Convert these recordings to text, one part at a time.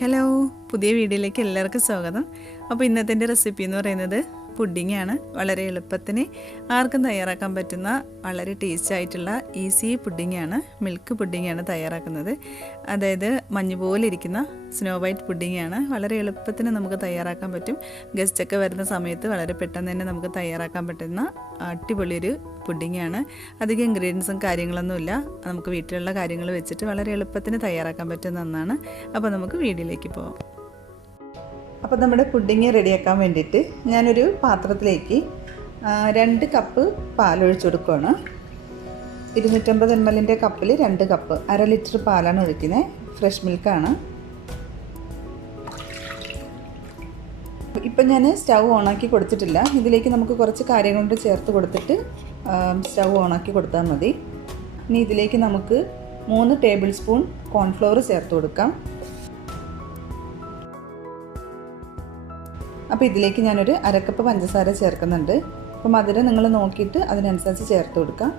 Hello, പുതിയ വീഡിയോയിലേക്ക് എല്ലാവർക്കും സ്വാഗതം. അപ്പോൾ ഇന്നത്തെ എൻ്റെ റെസിപ്പി എന്ന് പറയുന്നത് പുഡിങ്ങാണ്. വളരെ എളുപ്പത്തിന് ആർക്കും തയ്യാറാക്കാൻ പറ്റുന്ന വളരെ ടേസ്റ്റ് ആയിട്ടുള്ള ഈസി പുഡിങ്ങാണ്. മിൽക്ക് പുഡിങ്ങാണ് തയ്യാറാക്കുന്നത്. അതായത് മഞ്ഞ് പോലെ ഇരിക്കുന്ന സ്നോ വൈറ്റ് പുഡിങ്ങാണ്. വളരെ എളുപ്പത്തിന് നമുക്ക് തയ്യാറാക്കാൻ പറ്റും. ഗസ്റ്റൊക്കെ വരുന്ന സമയത്ത് വളരെ പെട്ടെന്ന് തന്നെ നമുക്ക് തയ്യാറാക്കാൻ പറ്റുന്ന അടിപൊളിയൊരു പുഡിങ്ങാണ്. അധികം ഇൻഗ്രീഡിയൻസും കാര്യങ്ങളൊന്നുമില്ല. നമുക്ക് വീട്ടിലുള്ള കാര്യങ്ങൾ വെച്ചിട്ട് വളരെ എളുപ്പത്തിന് തയ്യാറാക്കാൻ പറ്റുന്ന ഒന്നാണ്. അപ്പോൾ നമുക്ക് വീഡിയോയിലേക്ക് പോകാം. അപ്പോൾ നമ്മുടെ പുഡിങ് റെഡിയാക്കാൻ വേണ്ടിയിട്ട് ഞാനൊരു പാത്രത്തിലേക്ക് 2 കപ്പ് പാലൊഴിച്ച് കൊടുക്കുകയാണ്. 250 ml കപ്പിൽ 2 കപ്പ്, 1/2 ലിറ്റർ പാലാണ് ഒഴിക്കുന്നത്. ഫ്രഷ് മിൽക്കാണ്. ഇപ്പം ഞാൻ സ്റ്റൗ ഓണാക്കി കൊടുത്തിട്ടില്ല. ഇതിലേക്ക് നമുക്ക് കുറച്ച് കാര്യങ്ങൾ കൊണ്ട് ചേർത്ത് കൊടുത്തിട്ട് സ്റ്റൗ ഓണാക്കി കൊടുത്താൽ മതി. ഇനി ഇതിലേക്ക് നമുക്ക് 3 ടേബിൾ സ്പൂൺ കോൺഫ്ലവർ ചേർത്ത് കൊടുക്കാം. അപ്പോൾ ഇതിലേക്ക് ഞാനൊരു 1/2 കപ്പ് പഞ്ചസാര ചേർക്കുന്നുണ്ട്. അപ്പോൾ മധുരം നിങ്ങൾ നോക്കിയിട്ട് അതിനനുസരിച്ച് ചേർത്ത് കൊടുക്കാം.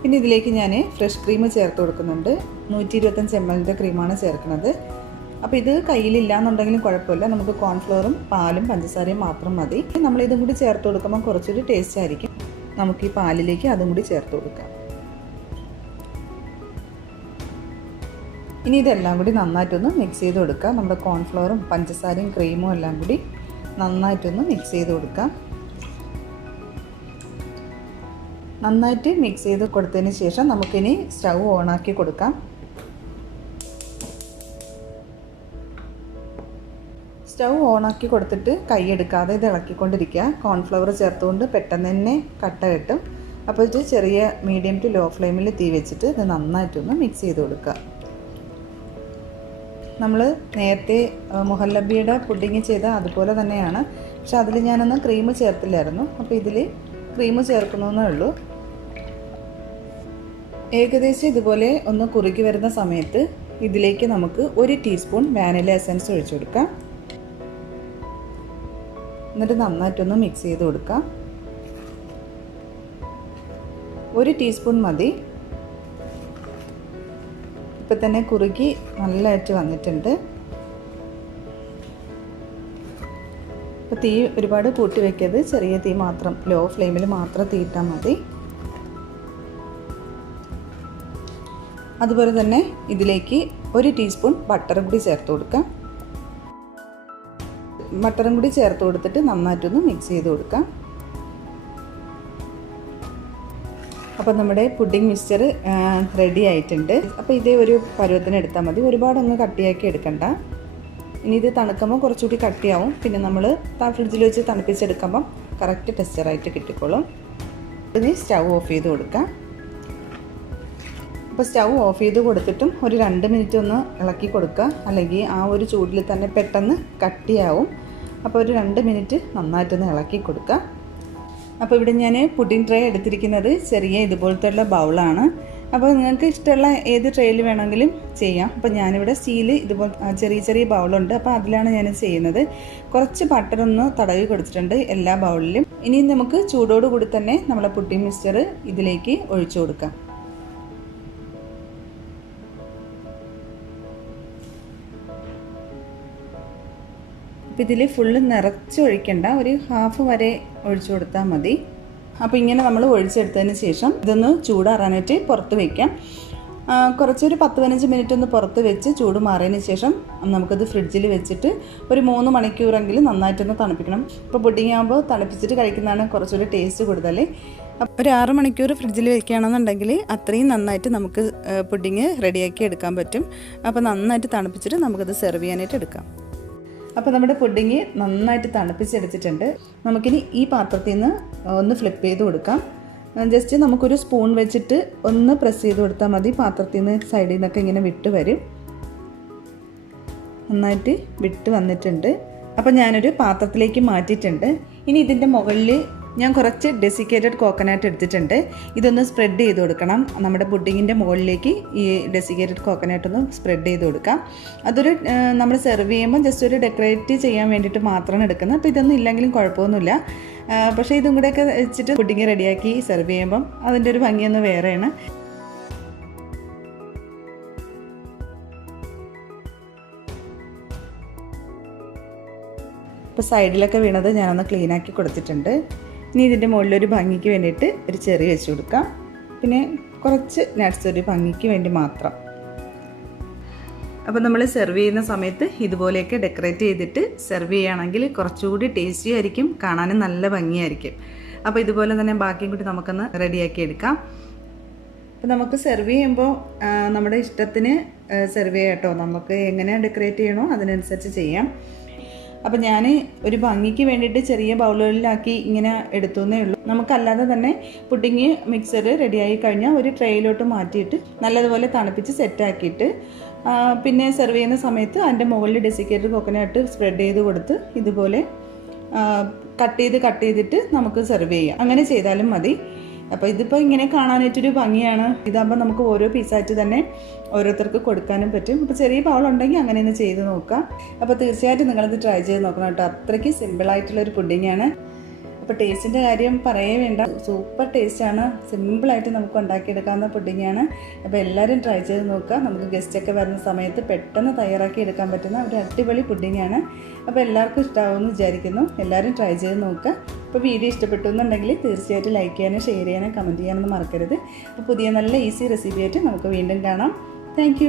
പിന്നെ ഇതിലേക്ക് ഞാൻ ഫ്രഷ് ക്രീം ചേർത്ത് കൊടുക്കുന്നുണ്ട്. 125 ml ക്രീമാണ് ചേർക്കുന്നത്. അപ്പോൾ ഇത് കയ്യിലില്ല എന്നുണ്ടെങ്കിലും കുഴപ്പമില്ല. നമുക്ക് കോൺഫ്ലവറും പാലും പഞ്ചസാരയും മാത്രം മതി. നമ്മളിതും കൂടി ചേർത്ത് കൊടുക്കുമ്പോൾ കുറച്ചൊരു ടേസ്റ്റ് ആയിരിക്കും. നമുക്ക് ഈ പാലിലേക്ക് അതും കൂടി ചേർത്ത് കൊടുക്കാം. ഇനി ഇതെല്ലാം കൂടി നന്നായിട്ടൊന്ന് മിക്സ് ചെയ്ത് കൊടുക്കാം. നമ്മുടെ കോൺഫ്ലവറും പഞ്ചസാരയും ക്രീമും എല്ലാം കൂടി നന്നായിട്ടൊന്ന് മിക്സ് ചെയ്ത് കൊടുക്കാം. നന്നായിട്ട് മിക്സ് ചെയ്ത് കൊടുത്തതിന് ശേഷം നമുക്കിനി സ്റ്റൗ ഓണാക്കി കൊടുക്കാം. സ്റ്റൗ ഓണാക്കി കൊടുത്തിട്ട് കൈ എടുക്കാതെ ഇത് ഇളക്കിക്കൊണ്ടിരിക്കുക. കോൺഫ്ലവർ ചേർത്തുകൊണ്ട് പെട്ടെന്ന് തന്നെ കട്ട കെട്ടും. അപ്പോൾ ഇത് ചെറിയ മീഡിയം ടു ലോ ഫ്ലെയിമിൽ തീ വെച്ചിട്ട് ഇത് നന്നായിട്ടൊന്ന് മിക്സ് ചെയ്ത് കൊടുക്കുക. നമ്മൾ നേരത്തെ മുഹല്ലബിയുടെ പുഡിങ് ചെയ്ത അതുപോലെ തന്നെയാണ്. പക്ഷെ അതിൽ ഞാനൊന്ന് ക്രീം ചേർത്തില്ലായിരുന്നു. അപ്പോൾ ഇതിൽ ക്രീം ചേർക്കുന്നേ ഉള്ളൂ. ഏകദേശം ഇതുപോലെ ഒന്ന് കുറുകി വരുന്ന സമയത്ത് ഇതിലേക്ക് നമുക്ക് 1 ടീസ്പൂൺ വാനില എസൻസ് ഒഴിച്ചു കൊടുക്കാം. എന്നിട്ട് നന്നായിട്ടൊന്ന് മിക്സ് ചെയ്ത് കൊടുക്കാം. 1 ടീസ്പൂൺ മതി. ഇപ്പം തന്നെ കുറുകി നല്ലതായിട്ട് വന്നിട്ടുണ്ട്. ഇപ്പോൾ തീ ഒരുപാട് കൂട്ടി വയ്ക്കരുത്. ചെറിയ തീ മാത്രം, ലോ ഫ്ലെയിമിൽ മാത്രം തീയിട്ടാൽ മതി. അതുപോലെ തന്നെ ഇതിലേക്ക് 1 ടീസ്പൂൺ ബട്ടറും കൂടി ചേർത്ത് കൊടുക്കാം. ബട്ടറും കൂടി ചേർത്ത് കൊടുത്തിട്ട് നന്നായിട്ടൊന്ന് മിക്സ് ചെയ്ത് കൊടുക്കാം. അപ്പോൾ നമ്മുടെ പുഡിംഗ് മിക്സ്ചർ റെഡി ആയിട്ടുണ്ട്. അപ്പോൾ ഇതേ ഒരു പരുവത്തിന് എടുത്താൽ മതി. ഒരുപാടൊന്ന് കട്ടിയാക്കി എടുക്കണ്ട. ഇനി ഇത് തണുക്കുമ്പോൾ കുറച്ചുകൂടി കട്ടിയാവും. പിന്നെ നമ്മൾ ഫ്രിഡ്ജിൽ വെച്ച് തണുപ്പിച്ചെടുക്കുമ്പം കറക്റ്റ് ടെക്സ്ചറായിട്ട് കിട്ടിക്കോളും. ഇനി സ്റ്റൗ ഓഫ് ചെയ്ത് കൊടുക്കാം. അപ്പോൾ സ്റ്റൗ ഓഫ് ചെയ്ത് കൊടുത്തിട്ടും ഒരു 2 മിനിറ്റ് ഒന്ന് ഇളക്കി കൊടുക്കുക. അല്ലെങ്കിൽ ആ ഒരു ചൂടിൽ തന്നെ പെട്ടെന്ന് കട്ടിയാവും. അപ്പോൾ ഒരു 2 മിനിറ്റ് നന്നായിട്ടൊന്ന് ഇളക്കി കൊടുക്കുക. അപ്പോൾ ഇവിടെ ഞാൻ പുഡിംഗ് ട്രേ എടുത്തിരിക്കുന്നത് ചെറിയ ഇതുപോലത്തെ ബൗളാണ്. അപ്പോൾ നിങ്ങൾക്ക് ഇഷ്ടമുള്ള ഏത് ട്രേയിൽ വേണമെങ്കിലും ചെയ്യാം. അപ്പോൾ ഞാനിവിടെ സ്റ്റീൽ ഇതുപോലെ ചെറിയ ബൗളുണ്ട്. അപ്പോൾ അതിലാണ് ഞാൻ ചെയ്യുന്നത്. കുറച്ച് ബട്ടറൊന്ന് തടവി കൊടുത്തിട്ടുണ്ട് എല്ലാ ബൗളിലും. ഇനി നമുക്ക് ചൂടോടുകൂടി തന്നെ നമ്മളെ പുഡിംഗ് മിക്സ്ചർ ഇതിലേക്ക് ഒഴിച്ചു കൊടുക്കാം. അപ്പോൾ ഇതിൽ ഫുള്ള് നിറച്ച് ഒഴിക്കേണ്ട, ഒരു ഹാഫ് വരെ ഒഴിച്ചു കൊടുത്താൽ മതി. അപ്പോൾ ഇങ്ങനെ നമ്മൾ ഒഴിച്ചെടുത്തതിന് ശേഷം ഇതൊന്ന് ചൂടാറാനായിട്ട് പുറത്ത് വയ്ക്കാം. കുറച്ചൊരു 10-15 മിനിറ്റ് ഒന്ന് പുറത്ത് വെച്ച് ചൂട് മാറിയതിന് ശേഷം നമുക്കത് ഫ്രിഡ്ജിൽ വെച്ചിട്ട് ഒരു 3 മണിക്കൂറെങ്കിലും നന്നായിട്ടൊന്ന് തണുപ്പിക്കണം. ഇപ്പോൾ പുഡിംഗ് ആകുമ്പോൾ തണുപ്പിച്ചിട്ട് കഴിക്കുന്നതാണ് കുറച്ചുകൂടി ടേസ്റ്റ് കൂടുതൽ. ഒരു 6 മണിക്കൂർ ഫ്രിഡ്ജിൽ വെക്കുകയാണെന്നുണ്ടെങ്കിൽ അത്രയും നന്നായിട്ട് നമുക്ക് പുഡിംഗ് റെഡിയാക്കി എടുക്കാൻ പറ്റും. അപ്പോൾ നന്നായിട്ട് തണുപ്പിച്ചിട്ട് നമുക്കത് സെർവ് ചെയ്യാനായിട്ട് എടുക്കാം. അപ്പോൾ നമ്മുടെ പുഡിംഗ് നന്നായിട്ട് തണുപ്പിച്ചെടുത്തിട്ടുണ്ട്. നമുക്കിനി ഈ പാത്രത്തിൽ നിന്ന് ഒന്ന് ഫ്ലിപ്പ് ചെയ്ത് കൊടുക്കാം. ജസ്റ്റ് നമുക്കൊരു സ്പൂൺ വെച്ചിട്ട് ഒന്ന് പ്രസ് ചെയ്ത് കൊടുത്താൽ മതി. പാത്രത്തിൽ നിന്ന് സൈഡിൽ നിന്നൊക്കെ ഇങ്ങനെ വിട്ട് വരും. നന്നായിട്ട് വിട്ട് വന്നിട്ടുണ്ട്. അപ്പോൾ ഞാനൊരു പാത്രത്തിലേക്ക് മാറ്റിയിട്ടുണ്ട്. ഇനി ഇതിൻ്റെ മുകളിൽ ഞാൻ കുറച്ച് ഡെസിക്കേറ്റഡ് കോക്കനട്ട് എടുത്തിട്ടുണ്ട്. ഇതൊന്ന് സ്പ്രെഡ് ചെയ്ത് കൊടുക്കണം. നമ്മുടെ പുഡിങ്ങിൻ്റെ മുകളിലേക്ക് ഈ ഡെസിക്കേറ്റഡ് കോക്കനട്ട് ഒന്ന് സ്പ്രെഡ് ചെയ്ത് കൊടുക്കാം. അതൊരു നമ്മൾ സെർവ് ചെയ്യുമ്പോൾ ജസ്റ്റ് ഒരു ഡെക്കറേറ്റ് ചെയ്യാൻ വേണ്ടിയിട്ട് മാത്രമാണ് എടുക്കുന്നത്. അപ്പോൾ ഇതൊന്നും ഇല്ലെങ്കിലും കുഴപ്പമൊന്നുമില്ല. പക്ഷേ ഇതും കൂടെയൊക്കെ വെച്ചിട്ട് പുഡിങ് റെഡിയാക്കി സെർവ് ചെയ്യുമ്പം അതിൻ്റെ ഒരു ഭംഗിയൊന്ന് വേറെയാണ്. അപ്പോൾ സൈഡിലൊക്കെ വീണത് ഞാനൊന്ന് ക്ലീനാക്കി കൊടുത്തിട്ടുണ്ട്. ഇനി ഇതിൻ്റെ മുകളിലൊരു ഭംഗിക്ക് വേണ്ടിയിട്ട് ഒരു ചെറി വെച്ച് കൊടുക്കാം. പിന്നെ കുറച്ച് നട്ട്സ് ഒരു ഭംഗിക്ക് വേണ്ടി മാത്രം. അപ്പോൾ നമ്മൾ സെർവ് ചെയ്യുന്ന സമയത്ത് ഇതുപോലെയൊക്കെ ഡെക്കറേറ്റ് ചെയ്തിട്ട് സെർവ് ചെയ്യുകയാണെങ്കിൽ കുറച്ചുകൂടി ടേസ്റ്റി ആയിരിക്കും, കാണാനും നല്ല ഭംഗിയായിരിക്കും. അപ്പോൾ ഇതുപോലെ തന്നെ ബാക്കിയും കൂടി നമുക്കൊന്ന് റെഡിയാക്കി എടുക്കാം. അപ്പോൾ നമുക്ക് സെർവ് ചെയ്യുമ്പോൾ നമ്മുടെ ഇഷ്ടത്തിന് സെർവ് ചെയ്യാം കേട്ടോ. നമുക്ക് എങ്ങനെ ഡെക്കറേറ്റ് ചെയ്യണോ അതിനനുസരിച്ച് ചെയ്യാം. അപ്പോൾ ഞാൻ ഒരു ഭംഗിക്ക് വേണ്ടിയിട്ട് ചെറിയ ബൗളുകളിലാക്കി ഇങ്ങനെ എടുത്തുന്നേ ഉള്ളൂ. നമുക്കല്ലാതെ തന്നെ പുഡിങ് മിക്സർ റെഡിയായി കഴിഞ്ഞാൽ ഒരു ട്രേയിലോട്ട് മാറ്റിയിട്ട് നല്ലതുപോലെ തണുപ്പിച്ച് സെറ്റാക്കിയിട്ട് പിന്നെ സെർവ് ചെയ്യുന്ന സമയത്ത് അതിൻ്റെ മുകളിൽ ഡെസിക്കേറ്റഡ് കോക്കനട്ട് സ്പ്രെഡ് ചെയ്ത് കൊടുത്ത് ഇതുപോലെ കട്ട് ചെയ്തിട്ട് നമുക്ക് സെർവ് ചെയ്യാം. അങ്ങനെ ചെയ്താലും മതി. അപ്പോൾ ഇതിപ്പോൾ ഇങ്ങനെ കാണാനായിട്ടൊരു ഭംഗിയാണ്. ഇതാകുമ്പോൾ നമുക്ക് ഓരോ പീസായിട്ട് തന്നെ ഓരോരുത്തർക്ക് കൊടുക്കാനും പറ്റും. അപ്പോൾ ചെറിയ ബൗളുണ്ടെങ്കിൽ അങ്ങനെ ഒന്ന് ചെയ്ത് നോക്കാം. അപ്പോൾ തീർച്ചയായിട്ടും നിങ്ങളിത് ട്രൈ ചെയ്ത് നോക്കണം കേട്ടോ. അത്രയ്ക്ക് സിമ്പിളായിട്ടുള്ളൊരു പുഡിങ്ങാണ്. അപ്പോൾ ടേസ്റ്റിൻ്റെ കാര്യം പറയേ വേണ്ട, സൂപ്പർ ടേസ്റ്റാണ്. സിമ്പിളായിട്ട് നമുക്ക് ഉണ്ടാക്കിയെടുക്കാവുന്ന പുഡിങ്ങാണ്. അപ്പോൾ എല്ലാവരും ട്രൈ ചെയ്ത് നോക്കുക. നമുക്ക് ഗസ്റ്റൊക്കെ വരുന്ന സമയത്ത് പെട്ടെന്ന് തയ്യാറാക്കി എടുക്കാൻ പറ്റുന്ന ഒരു അടിപൊളി പുഡിങ്ങാണ്. അപ്പോൾ എല്ലാവർക്കും ഇഷ്ടമാവുമെന്ന് വിചാരിക്കുന്നു. എല്ലാവരും ട്രൈ ചെയ്ത് നോക്കുക. അപ്പോൾ വീഡിയോ ഇഷ്ടപ്പെട്ടു എന്നുണ്ടെങ്കിൽ തീർച്ചയായിട്ടും ലൈക്ക് ചെയ്യാനും ഷെയർ ചെയ്യാനും കമൻറ്റ് ചെയ്യാനൊന്നും മറക്കരുത്. അപ്പോൾ പുതിയ നല്ല ഈസി റെസിപ്പി ആയിട്ട് നമുക്ക് വീണ്ടും കാണാം. താങ്ക്